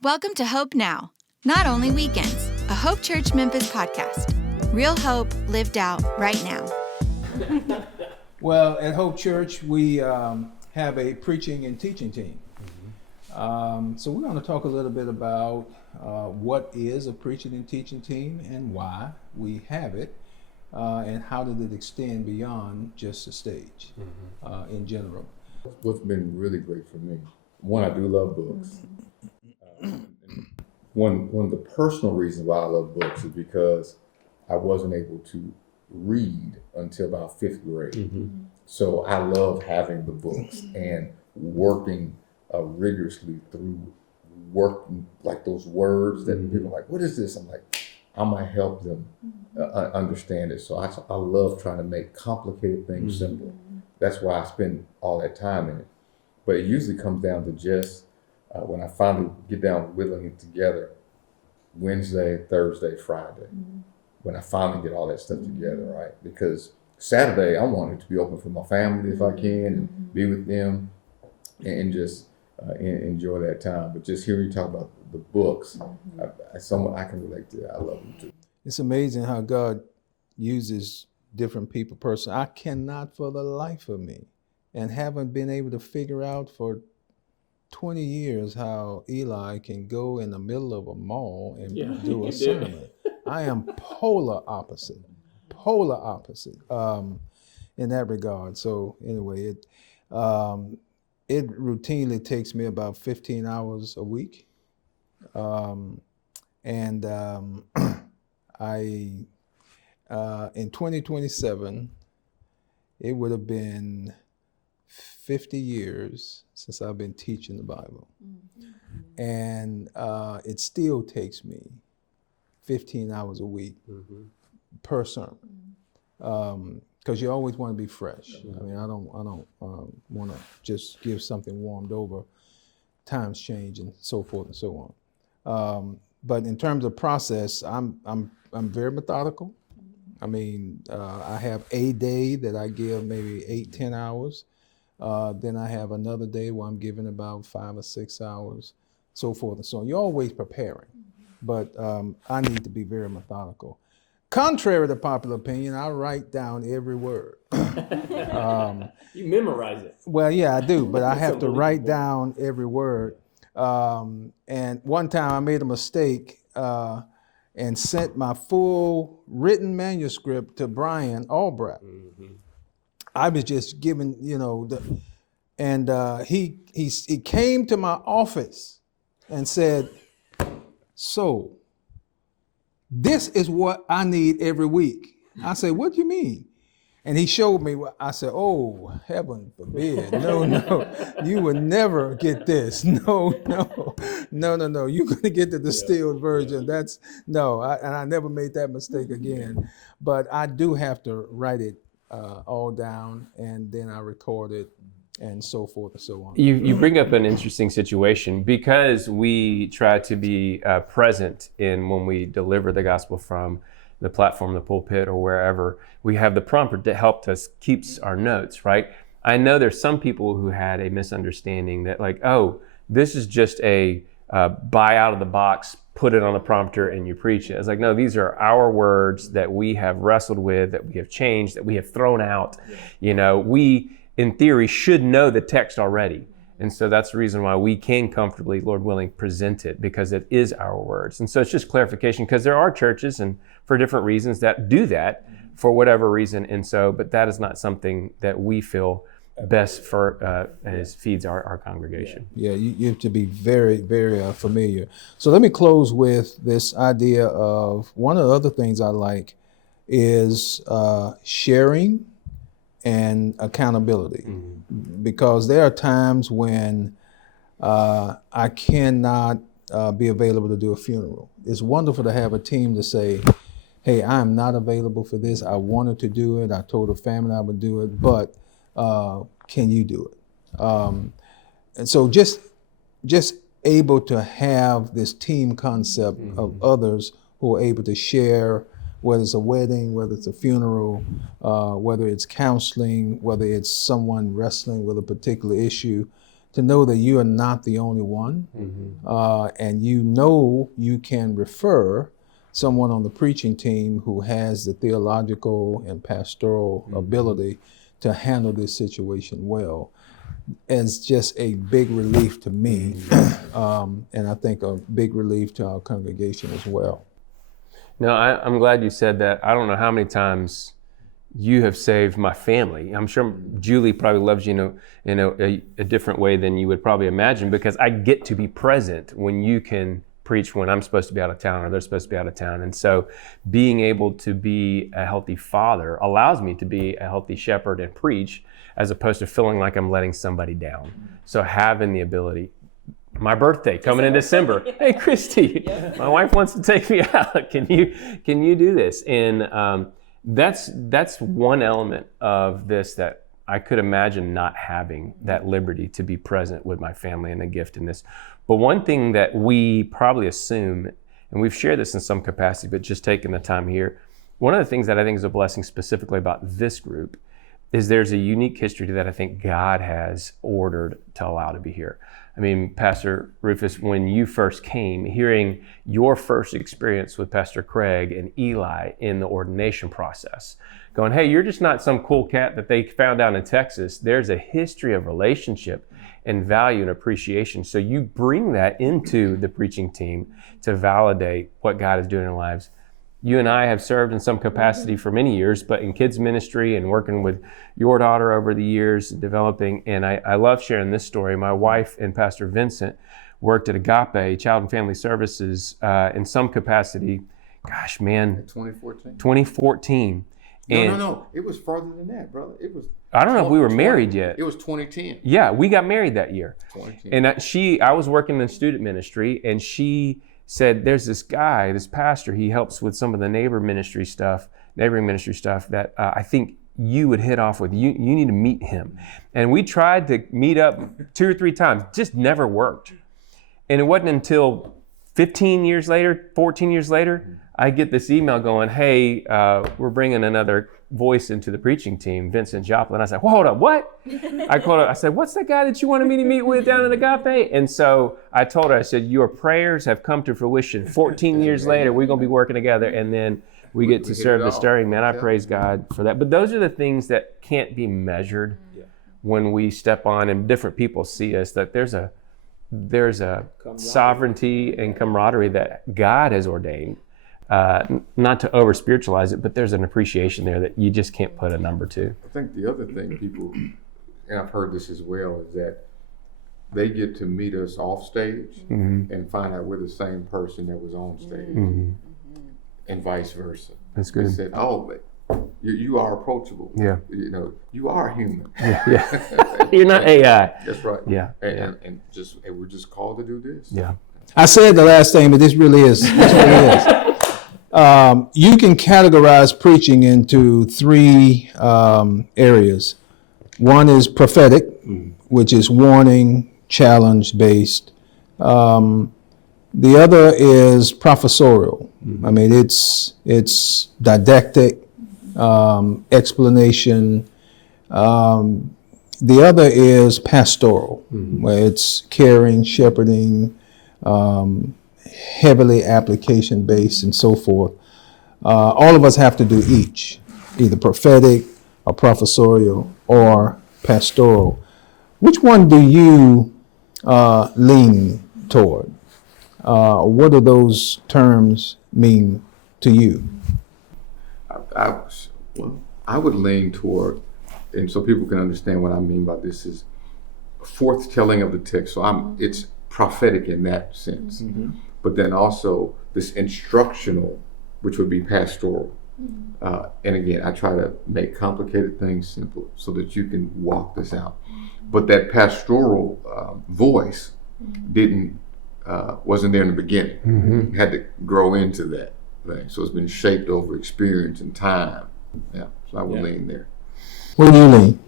Welcome to Hope Now, not only weekends, a Hope Church Memphis podcast. Real hope lived out right now. Well, at Hope Church, we have a preaching and teaching team. So we're going to talk a little bit about what is a preaching and teaching team and why we have it, and how did it extend beyond just the stage in general. What's been really great for me, one, I do love books. One of the personal reasons why I love books is because I wasn't able to read until about fifth grade. So I love having the books and working rigorously through working like those words that people are like, what is this? I'm like, I might help them understand it. So I love trying to make complicated things simple. That's why I spend all that time in it. But it usually comes down to just when I finally get down whittling it together, Wednesday, Thursday, Friday, when I finally get all that stuff together, right? Because Saturday, I want it to be open for my family if I can, and be with them and just enjoy that time. But just hearing you talk about the books, someone I can relate to. I love them too. It's amazing how God uses different people personally. I cannot for the life of me, and haven't been able to figure out for 20 years how Eli can go in the middle of a mall and do a sermon. I am polar opposite in that regard. So anyway, it routinely takes me about 15 hours a week. I in 2027, it would have been 50 years since I've been teaching the Bible. And it still takes me 15 hours a week per sermon. Because you always want to be fresh. I mean, I don't want to just give something warmed over. Times change and so forth and so on. But in terms of process, I'm very methodical. I mean, I have a day that I give maybe 8-10 hours. Then I have another day where I'm giving about 5 or 6 hours, so forth and so on. You're always preparing, but I need to be very methodical. Contrary to popular opinion, I write down every word. You memorize it. Well, yeah, I do, but I have to write down every word. And one time I made a mistake and sent my full written manuscript to Brian Albrecht. I was just given, he came to my office and said, so this is what I need every week. I said, what do you mean? And he showed me. I said, oh, heaven forbid. No, you would never get this. No. You're going to get the distilled version. And I never made that mistake again. But I do have to write it all down, and then I record it, and so forth and so on. You bring up an interesting situation because we try to be present in when we deliver the gospel from the platform, the pulpit, or wherever. We have the prompter that helped us keeps our notes, right? I know there's some people who had a misunderstanding that like, oh, this is just a buy out of the box, put it on the prompter and you preach it. It's like, no, these are our words that we have wrestled with, that we have changed, that we have thrown out. We, in theory, should know the text already. And so that's the reason why we can comfortably, Lord willing, present it, because it is our words. And so it's just clarification, because there are churches and for different reasons that do that for whatever reason. And so, but that is not something that we feel best for as feeds our congregation. Yeah, you have to be very, very familiar. So let me close with this idea of one of the other things I like is sharing and accountability, because there are times when I cannot be available to do a funeral. It's wonderful to have a team to say, hey, I'm not available for this. I wanted to do it. I told the family I would do it, but can you do it? And so just able to have this team concept of others who are able to share, whether it's a wedding, whether it's a funeral, whether it's counseling, whether it's someone wrestling with a particular issue, to know that you are not the only one, and you can refer someone on the preaching team who has the theological and pastoral ability to handle this situation well. It's just a big relief to me, and I think a big relief to our congregation as well. No, I'm glad you said that. I don't know how many times you have saved my family. I'm sure Julie probably loves you in a different way than you would probably imagine, because I get to be present when you can preach when I'm supposed to be out of town or they're supposed to be out of town. And so being able to be a healthy father allows me to be a healthy shepherd and preach, as opposed to feeling like I'm letting somebody down. So having the ability, my birthday coming in December. Hey, Christy, my wife wants to take me out. Can you do this? And that's one element of this that I could imagine not having, that liberty to be present with my family and the gift in this. But one thing that we probably assume, and we've shared this in some capacity, but just taking the time here, one of the things that I think is a blessing specifically about this group is there's a unique history that I think God has ordered to allow to be here. I mean, Pastor Rufus, when you first came, hearing your first experience with Pastor Craig and Eli in the ordination process, going, hey, you're just not some cool cat that they found out in Texas. There's a history of relationship and value and appreciation. So you bring that into the preaching team to validate what God is doing in our lives. You and I have served in some capacity for many years, but in kids ministry and working with your daughter over the years, developing. And I love sharing this story. My wife and Pastor Vincent worked at Agape Child and Family Services in some capacity. Gosh, man. 2014. No. It was farther than that, brother. It was. I don't know if we were married yet. It was 2010. Yeah, we got married that year. 2010. And I was working in student ministry, and she said, there's this guy, this pastor, he helps with some of the neighboring ministry stuff that I think you would hit off with. You need to meet him. And we tried to meet up 2 or 3 times, just never worked. And it wasn't until 14 years later, I get this email going, hey, we're bringing another voice into the preaching team, Vincent Joplin. I said, well, hold up, what? I called her, I said, what's that guy that you wanted me to meet with down at Agape? And so I told her, I said, your prayers have come to fruition. 14 years later, we're going to be working together, and then we get to serve the stirring. Man, I praise God for that. But those are the things that can't be measured when we step on and different people see us, that there's a sovereignty and camaraderie that God has ordained. Not to over spiritualize it, but there's an appreciation there that you just can't put a number to. I think the other thing people, and I've heard this as well, is that they get to meet us off stage and find out we're the same person that was on stage, and vice versa. That's good. They said, oh, but you are approachable. Yeah. You are human. Yeah. You're not AI. That's right. Yeah. And we're just called to do this. Yeah. I said the last thing, but this really is. You can categorize preaching into 3 areas. One is prophetic, which is warning, challenge based. The other is professorial. I mean, it's didactic, explanation. The other is pastoral, where it's caring, shepherding, heavily application based and so forth. All of us have to do each, either prophetic or professorial or pastoral. Which one do you lean toward? What do those terms mean to you? I would lean toward, and so people can understand what I mean by this, is forthtelling of the text. So it's prophetic in that sense, but then also this instructional, which would be pastoral. And again, I try to make complicated things simple so that you can walk this out. But that pastoral voice wasn't there in the beginning. Had to grow into that thing. So it's been shaped over experience and time. Yeah, so I would lean there. Where do you lean?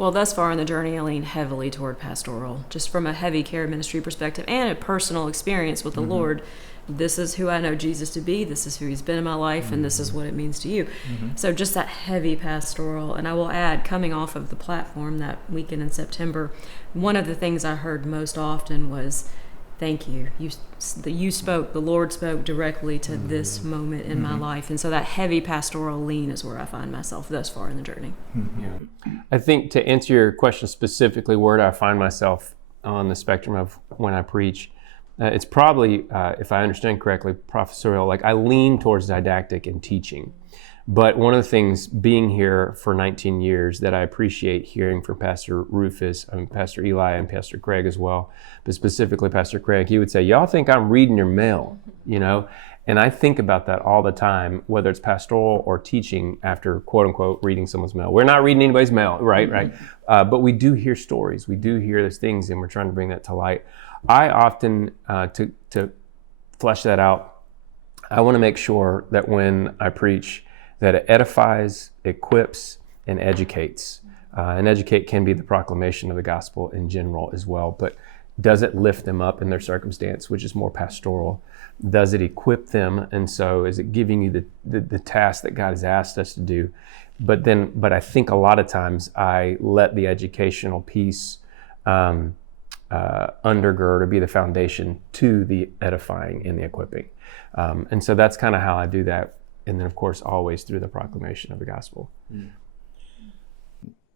Well, thus far in the journey, I lean heavily toward pastoral, just from a heavy care ministry perspective and a personal experience with the Lord. This is who I know Jesus to be. This is who he's been in my life, and this is what it means to you. So just that heavy pastoral. And I will add, coming off of the platform that weekend in September, one of the things I heard most often was, thank you. The Lord spoke directly to this moment in my life. And so that heavy pastoral lean is where I find myself thus far in the journey. Yeah. I think to answer your question specifically, where do I find myself on the spectrum of when I preach? It's probably, if I understand correctly, professorial. Like I lean towards didactic and teaching. But one of the things, being here for 19 years, that I appreciate hearing from Pastor Rufus, Pastor Eli, and Pastor Craig as well, but specifically Pastor Craig, he would say, y'all think I'm reading your mail, you know? And I think about that all the time, whether it's pastoral or teaching after, quote unquote, reading someone's mail. We're not reading anybody's mail, right? But we do hear stories. We do hear those things, and we're trying to bring that to light. I often, to flesh that out, I want to make sure that when I preach, that it edifies, equips, and educates. And educate can be the proclamation of the gospel in general as well, but does it lift them up in their circumstance, which is more pastoral? Does it equip them? And so is it giving you the task that God has asked us to do? But I think a lot of times I let the educational piece undergird or be the foundation to the edifying and the equipping. And so that's kind of how I do that. And then, of course, always through the proclamation of the gospel.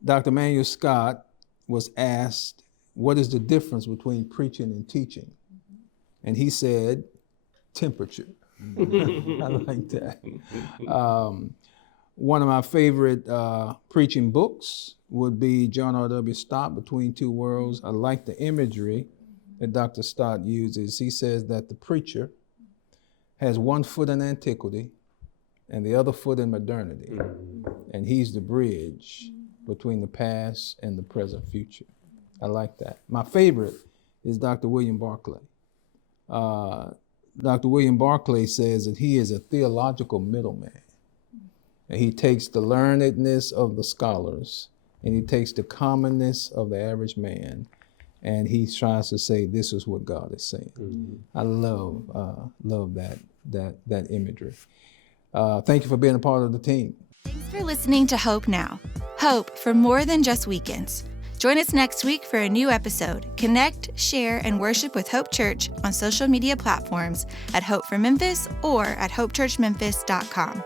Dr. Manuel Scott was asked, what is the difference between preaching and teaching? And he said, temperature. I like that. One of my favorite preaching books would be John R.W. Stott, Between Two Worlds. I like the imagery that Dr. Stott uses. He says that the preacher has one foot in antiquity and the other foot in modernity. And he's the bridge between the past and the present future. I like that. My favorite is Dr. William Barclay. Dr. William Barclay says that he is a theological middleman. And he takes the learnedness of the scholars and he takes the commonness of the average man, and he tries to say, this is what God is saying. I love that imagery. Thank you for being a part of the team. Thanks for listening to Hope Now. Hope for more than just weekends. Join us next week for a new episode. Connect, share, and worship with Hope Church on social media platforms at Hope for Memphis or at hopechurchmemphis.com.